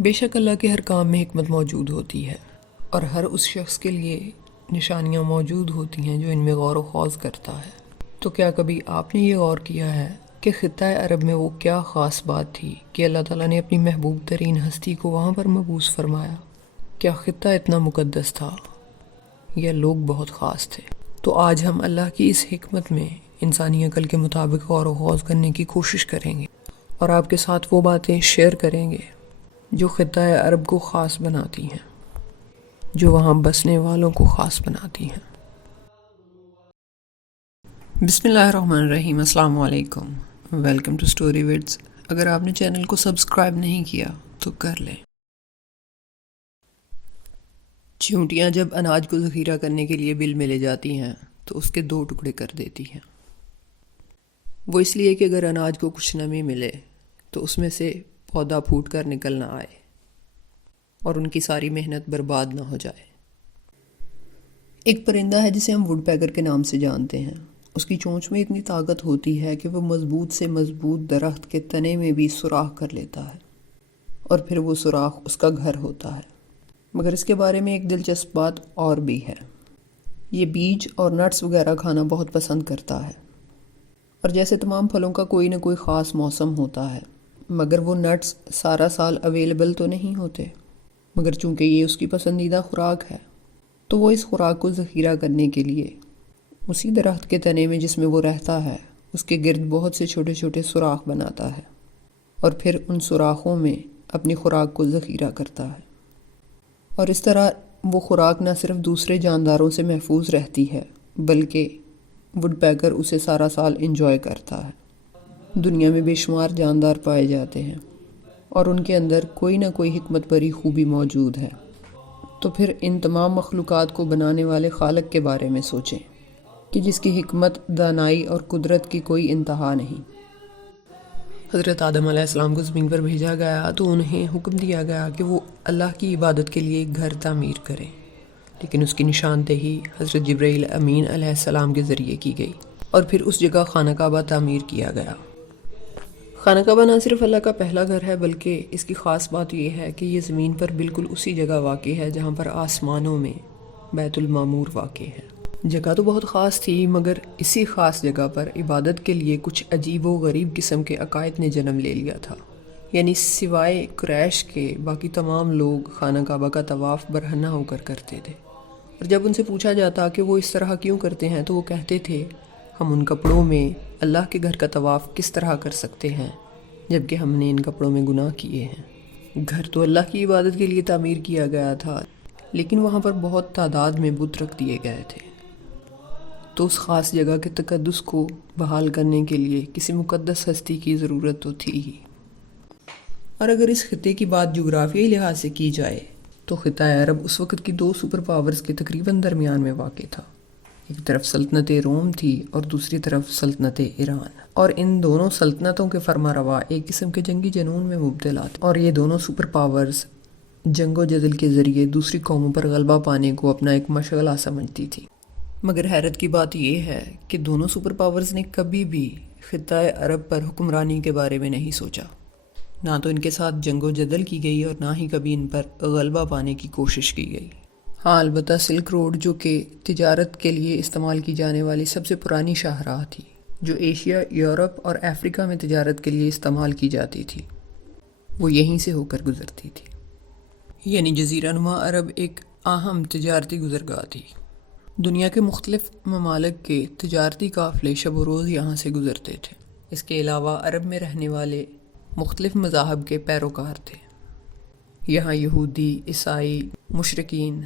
بے شک اللہ کے ہر کام میں حکمت موجود ہوتی ہے، اور ہر اس شخص کے لیے نشانیاں موجود ہوتی ہیں جو ان میں غور و خوض کرتا ہے۔ تو کیا کبھی آپ نے یہ غور کیا ہے کہ خطہ عرب میں وہ کیا خاص بات تھی کہ اللہ تعالیٰ نے اپنی محبوب ترین ہستی کو وہاں پر مبعوث فرمایا؟ کیا خطہ اتنا مقدس تھا یا لوگ بہت خاص تھے؟ تو آج ہم اللہ کی اس حکمت میں انسانی عقل کے مطابق غور و خوض کرنے کی کوشش کریں گے، اور آپ کے ساتھ وہ باتیں شیئر کریں گے جو خطہ عرب کو خاص بناتی ہیں، جو وہاں بسنے والوں کو خاص بناتی ہیں۔ بسم اللہ الرحمن الرحیم۔ السلام علیکم، ویلکم ٹو سٹوری وڈز۔ اگر آپ نے چینل کو سبسکرائب نہیں کیا تو کر لیں۔ چیونٹیاں جب اناج کو ذخیرہ کرنے کے لیے بل میں لے جاتی ہیں تو اس کے 2 ٹکڑے کر دیتی ہیں۔ وہ اس لیے کہ اگر اناج کو کچھ نمی ملے تو اس میں سے پودا پھوٹ کر نکل نہ آئے اور ان کی ساری محنت برباد نہ ہو جائے۔ ایک پرندہ ہے جسے ہم وڈ پیکر کے نام سے جانتے ہیں۔ اس کی چونچ میں اتنی طاقت ہوتی ہے کہ وہ مضبوط سے مضبوط درخت کے تنے میں بھی سوراخ کر لیتا ہے، اور پھر وہ سوراخ اس کا گھر ہوتا ہے۔ مگر اس کے بارے میں ایک دلچسپ بات اور بھی ہے۔ یہ بیج اور نٹس وغیرہ کھانا بہت پسند کرتا ہے، اور جیسے تمام پھلوں کا کوئی نہ کوئی خاص موسم ہوتا ہے، مگر وہ نٹس سارا سال اویلیبل تو نہیں ہوتے۔ مگر چونکہ یہ اس کی پسندیدہ خوراک ہے تو وہ اس خوراک کو ذخیرہ کرنے کے لیے اسی درخت کے تنے میں جس میں وہ رہتا ہے اس کے گرد بہت سے چھوٹے چھوٹے سوراخ بناتا ہے، اور پھر ان سوراخوں میں اپنی خوراک کو ذخیرہ کرتا ہے۔ اور اس طرح وہ خوراک نہ صرف دوسرے جانداروں سے محفوظ رہتی ہے بلکہ وڈ پیکر اسے سارا سال انجوائے کرتا ہے۔ دنیا میں بے شمار جاندار پائے جاتے ہیں اور ان کے اندر کوئی نہ کوئی حکمت بھری خوبی موجود ہے۔ تو پھر ان تمام مخلوقات کو بنانے والے خالق کے بارے میں سوچیں کہ جس کی حکمت، دانائی اور قدرت کی کوئی انتہا نہیں۔ حضرت آدم علیہ السلام کو زمین پر بھیجا گیا تو انہیں حکم دیا گیا کہ وہ اللہ کی عبادت کے لیے ایک گھر تعمیر کریں، لیکن اس کی نشاندہی حضرت جبرائیل امین علیہ السلام کے ذریعے کی گئی، اور پھر اس جگہ خانہ کعبہ تعمیر کیا گیا۔ خانہ کعبہ نہ صرف اللہ کا پہلا گھر ہے بلکہ اس کی خاص بات یہ ہے کہ یہ زمین پر بالکل اسی جگہ واقع ہے جہاں پر آسمانوں میں بیت المعمور واقع ہے۔ جگہ تو بہت خاص تھی، مگر اسی خاص جگہ پر عبادت کے لیے کچھ عجیب و غریب قسم کے عقائد نے جنم لے لیا تھا۔ یعنی سوائے قریش کے باقی تمام لوگ خانہ کعبہ کا طواف برہنہ ہو کر کرتے تھے، اور جب ان سے پوچھا جاتا کہ وہ اس طرح کیوں کرتے ہیں تو وہ کہتے تھے ہم ان کپڑوں میں اللہ کے گھر کا طواف کس طرح کر سکتے ہیں جبکہ ہم نے ان کپڑوں میں گناہ کیے ہیں۔ گھر تو اللہ کی عبادت کے لیے تعمیر کیا گیا تھا، لیکن وہاں پر بہت تعداد میں بت رکھ دیے گئے تھے، تو اس خاص جگہ کے تقدس کو بحال کرنے کے لیے کسی مقدس ہستی کی ضرورت تو تھی ہی۔ اور اگر اس خطے کی بات جغرافیائی لحاظ سے کی جائے تو خطہ عرب اس وقت کی 2 سپر پاورز کے تقریباً درمیان میں واقع تھا۔ ایک طرف سلطنت روم تھی اور دوسری طرف سلطنت ایران، اور ان دونوں سلطنتوں کے فرما روا ایک قسم کے جنگی جنون میں مبتلا تھے، اور یہ دونوں سپر پاورز جنگ و جدل کے ذریعے دوسری قوموں پر غلبہ پانے کو اپنا ایک مشغلہ سمجھتی تھی۔ مگر حیرت کی بات یہ ہے کہ دونوں سپر پاورز نے کبھی بھی خطہ عرب پر حکمرانی کے بارے میں نہیں سوچا۔ نہ تو ان کے ساتھ جنگ و جدل کی گئی اور نہ ہی کبھی ان پر غلبہ پانے کی کوشش کی گئی۔ ہاں، البتہ سلک روڈ جو کہ تجارت کے لیے استعمال کی جانے والی سب سے پرانی شاہراہ تھی، جو ایشیا، یورپ اور افریقہ میں تجارت کے لیے استعمال کی جاتی تھی، وہ یہیں سے ہو کر گزرتی تھی۔ یعنی جزیرہ نما عرب ایک اہم تجارتی گزرگاہ تھی۔ دنیا کے مختلف ممالک کے تجارتی قافلے شب و روز یہاں سے گزرتے تھے۔ اس کے علاوہ عرب میں رہنے والے مختلف مذاہب کے پیروکار تھے۔ یہاں یہودی، عیسائی، مشرکین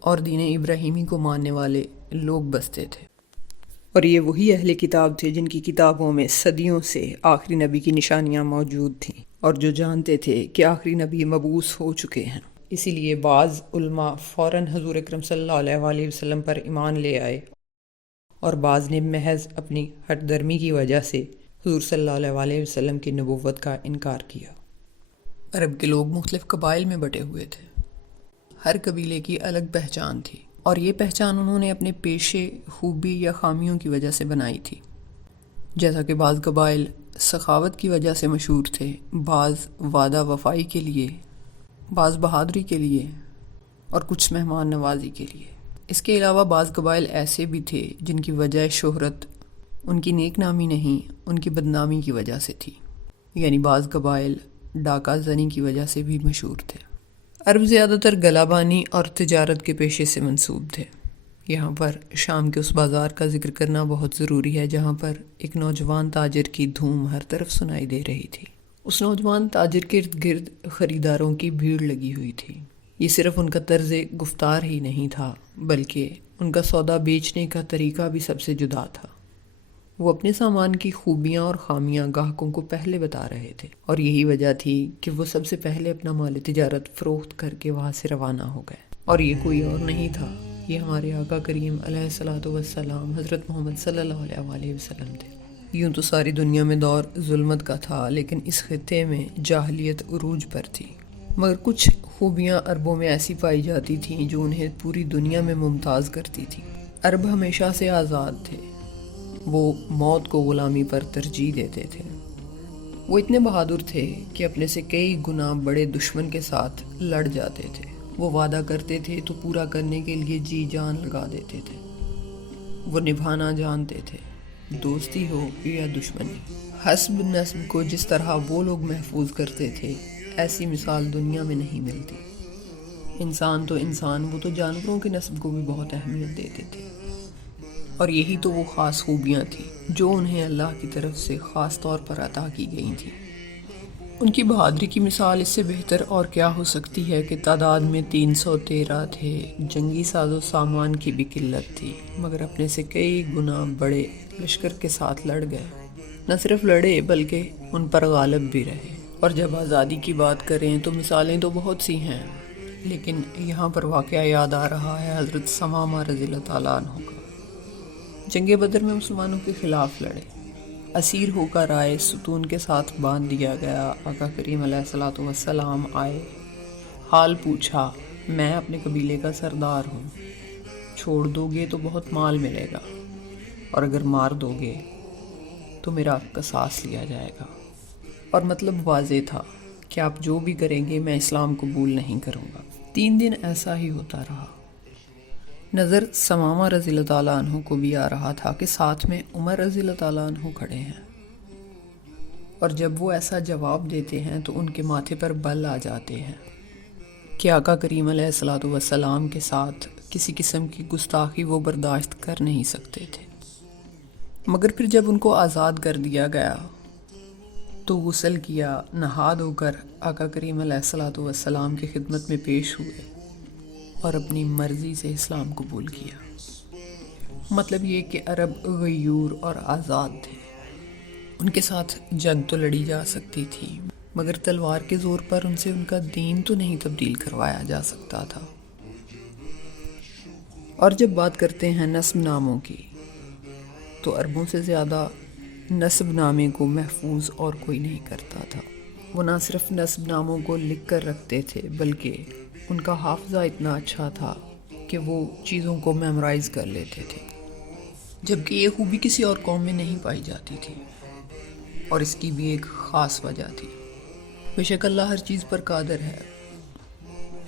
اور دین ابراہیمی کو ماننے والے لوگ بستے تھے، اور یہ وہی اہل کتاب تھے جن کی کتابوں میں صدیوں سے آخری نبی کی نشانیاں موجود تھیں، اور جو جانتے تھے کہ آخری نبی مبعوث ہو چکے ہیں۔ اسی لیے بعض علماء فوراً حضور اکرم صلی اللہ علیہ وآلہ وسلم پر ایمان لے آئے، اور بعض نے محض اپنی ہٹ درمی کی وجہ سے حضور صلی اللہ علیہ وآلہ وسلم کی نبوت کا انکار کیا۔ عرب کے لوگ مختلف قبائل میں بٹے ہوئے تھے۔ ہر قبیلے کی الگ پہچان تھی، اور یہ پہچان انہوں نے اپنے پیشے، خوبی یا خامیوں کی وجہ سے بنائی تھی۔ جیسا کہ بعض قبائل سخاوت کی وجہ سے مشہور تھے، بعض وعدہ وفائی کے لیے، بعض بہادری کے لیے اور کچھ مہمان نوازی کے لیے۔ اس کے علاوہ بعض قبائل ایسے بھی تھے جن کی وجہ شہرت ان کی نیک نامی نہیں، ان کی بدنامی کی وجہ سے تھی، یعنی بعض قبائل ڈاکہ زنی کی وجہ سے بھی مشہور تھے۔ عرب زیادہ تر گلابانی اور تجارت کے پیشے سے منسوب تھے۔ یہاں پر شام کے اس بازار کا ذکر کرنا بہت ضروری ہے جہاں پر ایک نوجوان تاجر کی دھوم ہر طرف سنائی دے رہی تھی۔ اس نوجوان تاجر کے ارد گرد خریداروں کی بھیڑ لگی ہوئی تھی۔ یہ صرف ان کا طرز گفتار ہی نہیں تھا بلکہ ان کا سودا بیچنے کا طریقہ بھی سب سے جدا تھا۔ وہ اپنے سامان کی خوبیاں اور خامیاں گاہکوں کو پہلے بتا رہے تھے، اور یہی وجہ تھی کہ وہ سب سے پہلے اپنا مال تجارت فروخت کر کے وہاں سے روانہ ہو گئے۔ اور یہ کوئی اور نہیں تھا، یہ ہمارے آقا کریم علیہ الصلوۃ والسلام حضرت محمد صلی اللہ علیہ وآلہ وسلم تھے۔ یوں تو ساری دنیا میں دور ظلمت کا تھا، لیکن اس خطے میں جاہلیت عروج پر تھی، مگر کچھ خوبیاں عربوں میں ایسی پائی جاتی تھیں جو انہیں پوری دنیا میں ممتاز کرتی تھی۔ عرب ہمیشہ سے آزاد تھے، وہ موت کو غلامی پر ترجیح دیتے تھے۔ وہ اتنے بہادر تھے کہ اپنے سے کئی گنا بڑے دشمن کے ساتھ لڑ جاتے تھے۔ وہ وعدہ کرتے تھے تو پورا کرنے کے لیے جی جان لگا دیتے تھے۔ وہ نبھانا جانتے تھے، دوستی ہو یا دشمنی۔ حسب نسب کو جس طرح وہ لوگ محفوظ کرتے تھے، ایسی مثال دنیا میں نہیں ملتی۔ انسان تو انسان، وہ تو جانوروں کے نسب کو بھی بہت اہمیت دیتے تھے، اور یہی تو وہ خاص خوبیاں تھیں جو انہیں اللہ کی طرف سے خاص طور پر عطا کی گئی تھیں۔ ان کی بہادری کی مثال اس سے بہتر اور کیا ہو سکتی ہے کہ تعداد میں 313 تھے، جنگی ساز و سامان کی بھی قلت تھی، مگر اپنے سے کئی گنا بڑے لشکر کے ساتھ لڑ گئے۔ نہ صرف لڑے بلکہ ان پر غالب بھی رہے۔ اور جب آزادی کی بات کریں تو مثالیں تو بہت سی ہیں، لیکن یہاں پر واقعہ یاد آ رہا ہے حضرت ثمامہ رضی اللہ تعالیٰ عنہ کا۔ جنگ بدر میں مسلمانوں کے خلاف لڑے، اسیر ہو کر آئے، ستون کے ساتھ باندھ دیا گیا۔ آقا کریم علیہ الصلوۃ والسلام آئے، حال پوچھا، میں اپنے قبیلے کا سردار ہوں، چھوڑ دو گے تو بہت مال ملے گا، اور اگر مار دو گے تو میرا قصاص لیا جائے گا۔ اور مطلب واضح تھا کہ آپ جو بھی کریں گے میں اسلام قبول نہیں کروں گا۔ 3 دن ایسا ہی ہوتا رہا۔ نظر ثمامہ رضی اللہ تعالیٰ عنہ کو بھی آ رہا تھا کہ ساتھ میں عمر رضی اللہ تعالیٰ عنہ کھڑے ہیں، اور جب وہ ایسا جواب دیتے ہیں تو ان کے ماتھے پر بل آ جاتے ہیں کہ آقا کریم علیہ الصلوۃ والسلام کے ساتھ کسی قسم کی گستاخی وہ برداشت کر نہیں سکتے تھے۔ مگر پھر جب ان کو آزاد کر دیا گیا تو غسل کیا، نہا دھو کر آقا کریم علیہ الصلوۃ والسلام کی خدمت میں پیش ہوئے اور اپنی مرضی سے اسلام قبول کیا۔ مطلب یہ کہ عرب غیور اور آزاد تھے، ان کے ساتھ جنگ تو لڑی جا سکتی تھی، مگر تلوار کے زور پر ان سے ان کا دین تو نہیں تبدیل کروایا جا سکتا تھا۔ اور جب بات کرتے ہیں نسب ناموں کی، تو عربوں سے زیادہ نسب نامے کو محفوظ اور کوئی نہیں کرتا تھا۔ وہ نہ صرف نسب ناموں کو لکھ کر رکھتے تھے بلکہ ان کا حافظہ اتنا اچھا تھا کہ وہ چیزوں کو میمورائز کر لیتے تھے، جبکہ یہ خوبی کسی اور قوم میں نہیں پائی جاتی تھی، اور اس کی بھی ایک خاص وجہ تھی۔ بے شک اللہ ہر چیز پر قادر ہے،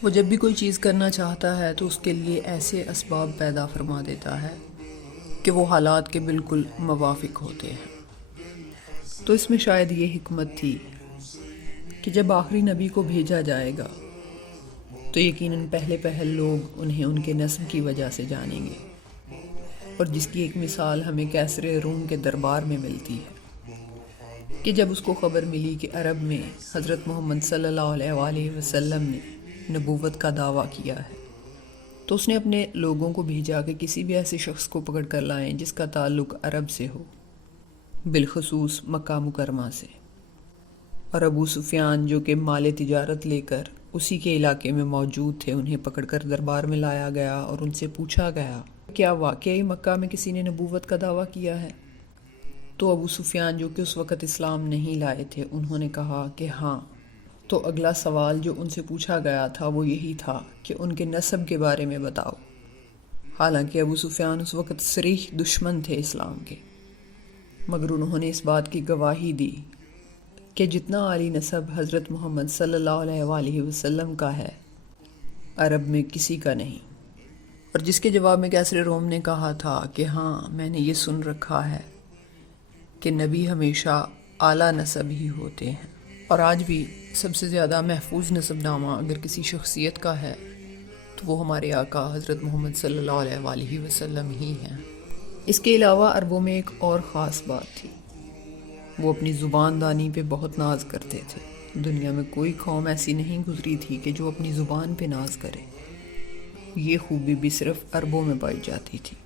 وہ جب بھی کوئی چیز کرنا چاہتا ہے تو اس کے لیے ایسے اسباب پیدا فرما دیتا ہے کہ وہ حالات کے بالکل موافق ہوتے ہیں۔ تو اس میں شاید یہ حکمت تھی کہ جب آخری نبی کو بھیجا جائے گا تو یقیناً پہلے لوگ انہیں ان کے نسب کی وجہ سے جانیں گے، اور جس کی ایک مثال ہمیں کیسر روم کے دربار میں ملتی ہے کہ جب اس کو خبر ملی کہ عرب میں حضرت محمد صلی اللہ علیہ وآلہ وسلم نے نبوت کا دعویٰ کیا ہے، تو اس نے اپنے لوگوں کو بھیجا کہ کسی بھی ایسے شخص کو پکڑ کر لائیں جس کا تعلق عرب سے ہو، بالخصوص مکہ مکرمہ سے۔ اور ابو سفیان جو کہ مال تجارت لے کر اسی کے علاقے میں موجود تھے، انہیں پکڑ کر دربار میں لایا گیا اور ان سے پوچھا گیا کیا واقعی مکہ میں کسی نے نبوت کا دعویٰ کیا ہے؟ تو ابو سفیان جو کہ اس وقت اسلام نہیں لائے تھے، انہوں نے کہا کہ ہاں۔ تو اگلا سوال جو ان سے پوچھا گیا تھا وہ یہی تھا کہ ان کے نسب کے بارے میں بتاؤ، حالانکہ ابو سفیان اس وقت صریح دشمن تھے اسلام کے، مگر انہوں نے اس بات کی گواہی دی کہ جتنا عالی نسب حضرت محمد صلی اللہ علیہ وآلہ وسلم کا ہے عرب میں کسی کا نہیں۔ اور جس کے جواب میں کیسر روم نے کہا تھا کہ ہاں میں نے یہ سن رکھا ہے کہ نبی ہمیشہ اعلیٰ نسب ہی ہوتے ہیں، اور آج بھی سب سے زیادہ محفوظ نسب نامہ اگر کسی شخصیت کا ہے تو وہ ہمارے آقا حضرت محمد صلی اللہ علیہ وآلہ وسلم ہی ہیں۔ اس کے علاوہ عربوں میں ایک اور خاص بات تھی، وہ اپنی زبان دانی پہ بہت ناز کرتے تھے۔ دنیا میں کوئی قوم ایسی نہیں گزری تھی کہ جو اپنی زبان پہ ناز کرے، یہ خوبی بھی صرف عربوں میں پائی جاتی تھی۔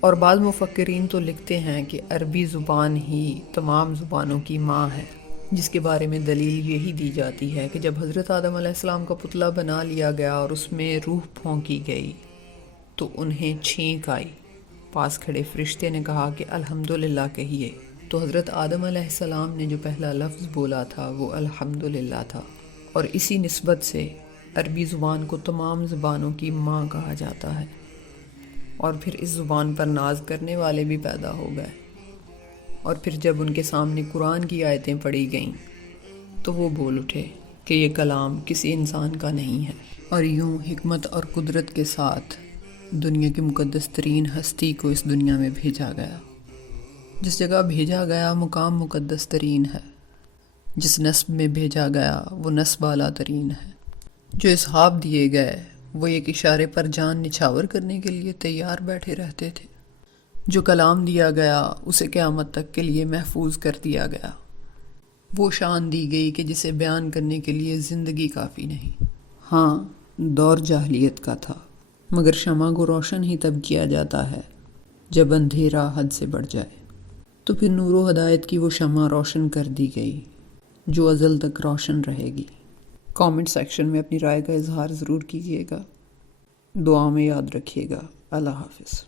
اور بعض مفکرین تو لکھتے ہیں کہ عربی زبان ہی تمام زبانوں کی ماں ہے، جس کے بارے میں دلیل یہی دی جاتی ہے کہ جب حضرت آدم علیہ السلام کا پتلا بنا لیا گیا اور اس میں روح پھونکی گئی تو انہیں چھینک آئی۔ پاس کھڑے فرشتے نے کہا کہ الحمدللہ کہیے، تو حضرت آدم علیہ السلام نے جو پہلا لفظ بولا تھا وہ الحمدللہ تھا، اور اسی نسبت سے عربی زبان کو تمام زبانوں کی ماں کہا جاتا ہے۔ اور پھر اس زبان پر ناز کرنے والے بھی پیدا ہو گئے، اور پھر جب ان کے سامنے قرآن کی آیتیں پڑھی گئیں تو وہ بول اٹھے کہ یہ کلام کسی انسان کا نہیں ہے، اور یوں حکمت اور قدرت کے ساتھ دنیا کی مقدس ترین ہستی کو اس دنیا میں بھیجا گیا۔ جس جگہ بھیجا گیا مقام مقدس ترین ہے، جس نسب میں بھیجا گیا وہ نسب اعلیٰ ترین ہے۔ جو اصحاب دیے گئے وہ ایک اشارے پر جان نچھاور کرنے کے لیے تیار بیٹھے رہتے تھے۔ جو کلام دیا گیا اسے قیامت تک کے لیے محفوظ کر دیا گیا۔ وہ شان دی گئی کہ جسے بیان کرنے کے لیے زندگی کافی نہیں۔ ہاں، دور جاہلیت کا تھا، مگر شمع کو روشن ہی تب کیا جاتا ہے جب اندھیرا حد سے بڑھ جائے۔ تو پھر نور و ہدایت کی وہ شمع روشن کر دی گئی جو ازل تک روشن رہے گی۔ کامنٹ سیکشن میں اپنی رائے کا اظہار ضرور کیجیے گا، دعا میں یاد رکھیے گا۔ اللہ حافظ۔